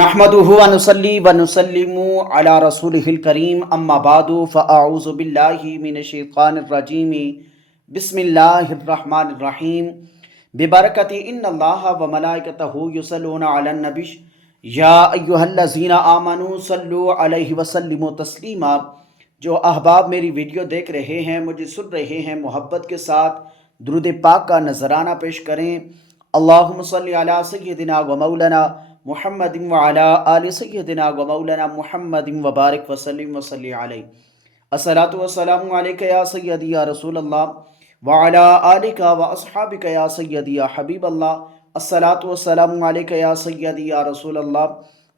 نحمدہ ونصلی ونسلم علی رسولہ الکریم اما بعد فاعوذ باللہ من الشیطان الرجیم بسم اللہ الرحمن الرحیم ببرکت ان اللہ وملائکتہ یصلون علی النبی یا ایہا الذین آمنوا صلوا علیہ وسلموا تسلیما۔ جو احباب میری ویڈیو دیکھ رہے ہیں، مجھے سن رہے ہیں، محبت کے ساتھ درود پاک کا نذرانہ پیش کریں۔ اللہم صلی علی سیدنا و مولانا محمد وعلی آل سیدنا و مولانا محمد وبارک وسلم وصلی علیہ۔ الصلاۃ والسلام علیک یا سیدی یا رسول اللہ وعلی آلک و اصحابک یا سیدی یا حبیب اللہ۔ الصلاۃ والسلام علیک یا سیدی یا رسول اللہ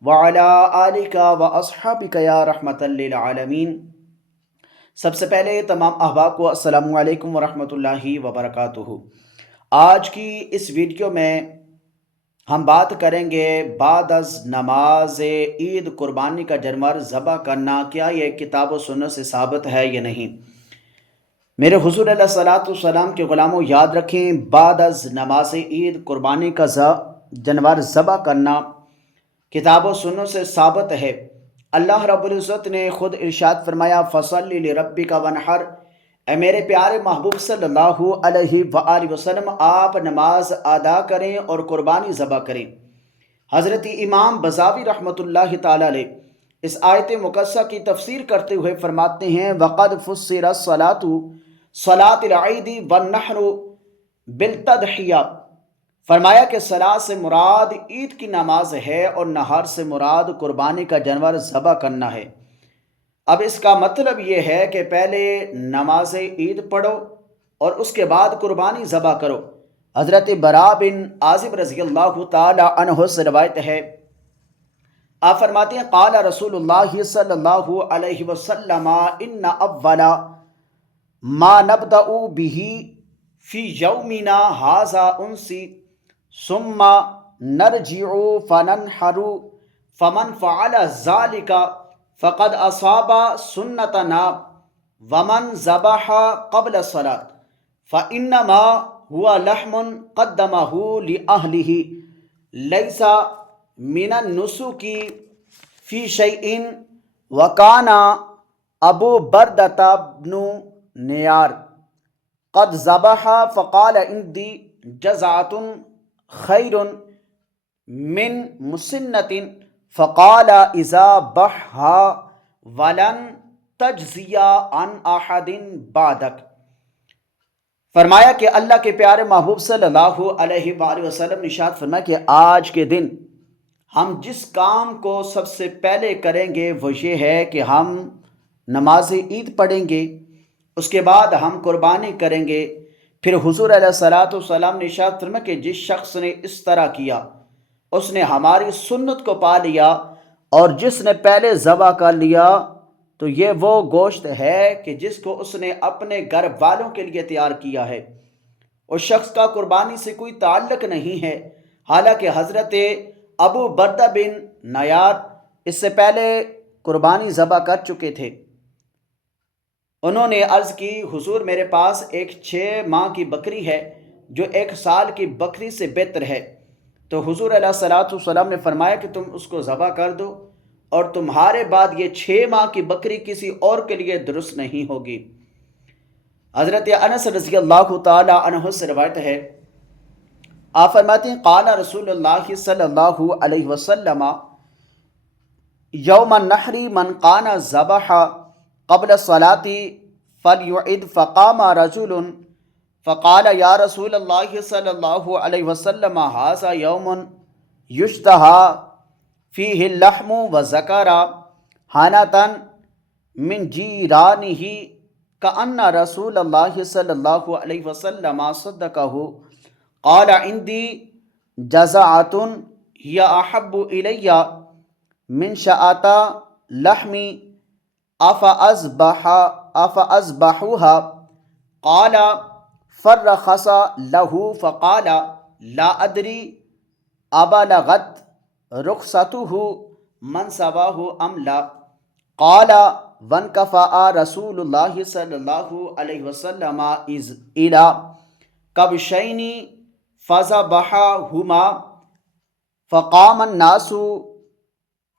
وعلی آلک و اصحابک یا رحمۃ للعالمین۔ سب سے پہلے تمام احباب کو السلام علیکم ورحمۃ اللہ وبرکاتہ۔ آج کی اس ویڈیو میں ہم بات کریں گے بعد از نماز عید قربانی کا جانور ذبح کرنا، کیا یہ کتاب و سنت سے ثابت ہے یا نہیں۔ میرے حضور علیہ الصلوۃ والسلام کے غلاموں، یاد رکھیں، بعد از نماز عید قربانی کا جانور ذبح کرنا کتاب و سنت سے ثابت ہے۔ اللہ رب العزت نے خود ارشاد فرمایا فَصَلِّ لِرَبِّكَ وَانْحَرْ، اے میرے پیارے محبوب صلی اللہ علیہ وآلہ وسلم، آپ نماز ادا کریں اور قربانی ذبح کریں۔ حضرت امام بزاوی رحمۃ اللہ تعالی علیہ اس آیت مقدسہ کی تفسیر کرتے ہوئے فرماتے ہیں وَقَدْ فُسِّرَ الصَّلَاةُ صَلَاةِ الْعِيدِ وَالنَّحْرُ بِالتَّضْحِيَةِ، فرمایا کہ صلاۃ سے مراد عید کی نماز ہے اور نہر سے مراد قربانی کا جانور ذبح کرنا ہے۔ اب اس کا مطلب یہ ہے کہ پہلے نماز عید پڑھو اور اس کے بعد قربانی ذبح کرو۔ حضرت براء بن عازب رضی اللہ تعالی عنہ سے روایت ہے، آپ فرماتے ہیں قال رسول اللہ صلی اللہ علیہ وسلم ان اول ما نبدأ به فی یومنا ھذا انسی ثم نرجع فننحر فمن فعل ذلك فقد اصاب سنتنا ومن ذبح قبل الصلاۃ فانما هو لحم قدمه لاهله ليس من النسك في شيء وكان ابو بردة بن نيار قد ذبح فقال عندي جزعة خير من مسنة فقال اذا بحها ولن تجزی عن احد بعدک۔ فرمایا کہ اللہ کے پیارے محبوب صلی اللہ علیہ وآلہ وسلم نے ارشاد فرمایا کہ آج کے دن ہم جس کام کو سب سے پہلے کریں گے وہ یہ ہے کہ ہم نماز عید پڑھیں گے، اس کے بعد ہم قربانی کریں گے۔ پھر حضور علیہ الصلوۃ والسلام نے ارشاد فرمایا کہ جس شخص نے اس طرح کیا اس نے ہماری سنت کو پا لیا، اور جس نے پہلے ذبح کر لیا تو یہ وہ گوشت ہے کہ جس کو اس نے اپنے گھر والوں کے لیے تیار کیا ہے، اس شخص کا قربانی سے کوئی تعلق نہیں ہے۔ حالانکہ حضرت ابو بردہ بن نیار اس سے پہلے قربانی ذبح کر چکے تھے۔ انہوں نے عرض کی حضور میرے پاس ایک 6 ماہ کی بکری ہے جو 1 سال کی بکری سے بہتر ہے۔ تو حضور علیہ الصلوۃ والسلام نے فرمایا کہ تم اس کو ذبح کر دو، اور تمہارے بعد یہ 6 ماہ کی بکری کسی اور کے لیے درست نہیں ہوگی۔ حضرت انس رضی اللہ تعالی عنہ سے روایت ہے، آپ فرماتے ہیں قال رسول اللہ صلی اللہ علیہ وسلم یوم النحر من کان ذبح قبل الصلاۃ فلیعد فقام رجل فقال یا رسول اللہ صلی اللہ علیہ وسلم ھذا یوم یشتہی فیہ اللحم وذکر حانۃ من جیرانہ کأن رسول اللہ صلی اللہ علیہ وسلم صدقہ قال عندی جزعۃ ہی احب الی من شعۃ لحم افاذبحھا قال فرخص له فقال لا ادری ابلغت رخصته من سواه ام لا قال وانکفأ رسول اللہ صلی اللہ علیہ وسلم الى کبشین فذبحہما فقام الناس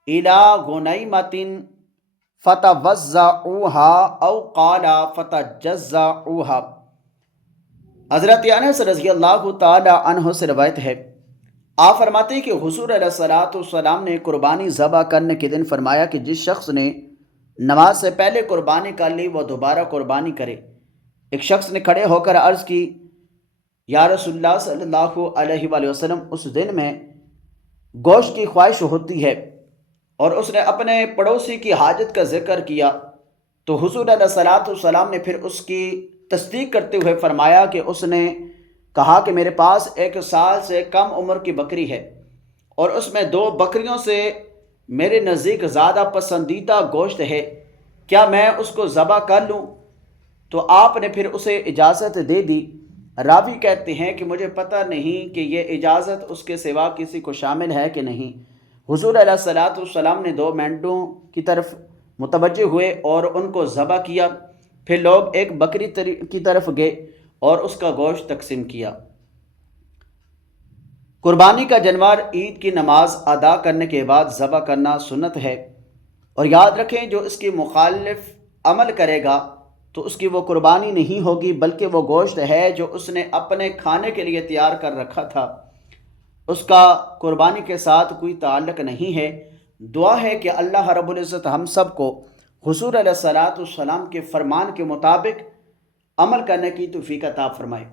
الا غنیمۃ فتوزعوها او قال فتجزعوها۔ حضرت انس رضی اللہ تعالی عنہ سے روایت ہے، آپ فرماتے ہیں کہ حضور علیہ الصلوۃ والسلام نے قربانی ذبح کرنے کے دن فرمایا کہ جس شخص نے نماز سے پہلے قربانی کر لی وہ دوبارہ قربانی کرے۔ ایک شخص نے کھڑے ہو کر عرض کی، یا رسول اللہ صلی اللہ علیہ وآلہ وسلم، اس دن میں گوشت کی خواہش ہوتی ہے، اور اس نے اپنے پڑوسی کی حاجت کا ذکر کیا تو حضور علیہ الصلوۃ والسلام نے پھر اس کی تصدیق کرتے ہوئے فرمایا کہ اس نے کہا کہ میرے پاس 1 سال سے کم عمر کی بکری ہے، اور اس میں 2 بکریوں سے میرے نزدیک زیادہ پسندیدہ گوشت ہے، کیا میں اس کو ذبح کر لوں؟ تو آپ نے پھر اسے اجازت دے دی۔ راوی کہتے ہیں کہ مجھے پتہ نہیں کہ یہ اجازت اس کے سوا کسی کو شامل ہے کہ نہیں۔ حضور علیہ الصلوۃ والسلام نے 2 مینڈوں کی طرف متوجہ ہوئے اور ان کو ذبح کیا، پھر لوگ ایک بکری کی طرف گئے اور اس کا گوشت تقسیم کیا۔ قربانی کا جانور عید کی نماز ادا کرنے کے بعد ذبح کرنا سنت ہے، اور یاد رکھیں جو اس کی مخالف عمل کرے گا تو اس کی وہ قربانی نہیں ہوگی، بلکہ وہ گوشت ہے جو اس نے اپنے کھانے کے لیے تیار کر رکھا تھا، اس کا قربانی کے ساتھ کوئی تعلق نہیں ہے۔ دعا ہے کہ اللہ رب العزت ہم سب کو حضور علیہ الصلوۃ والسلام کے فرمان کے مطابق عمل کرنے کی توفیق عطا فرمائے۔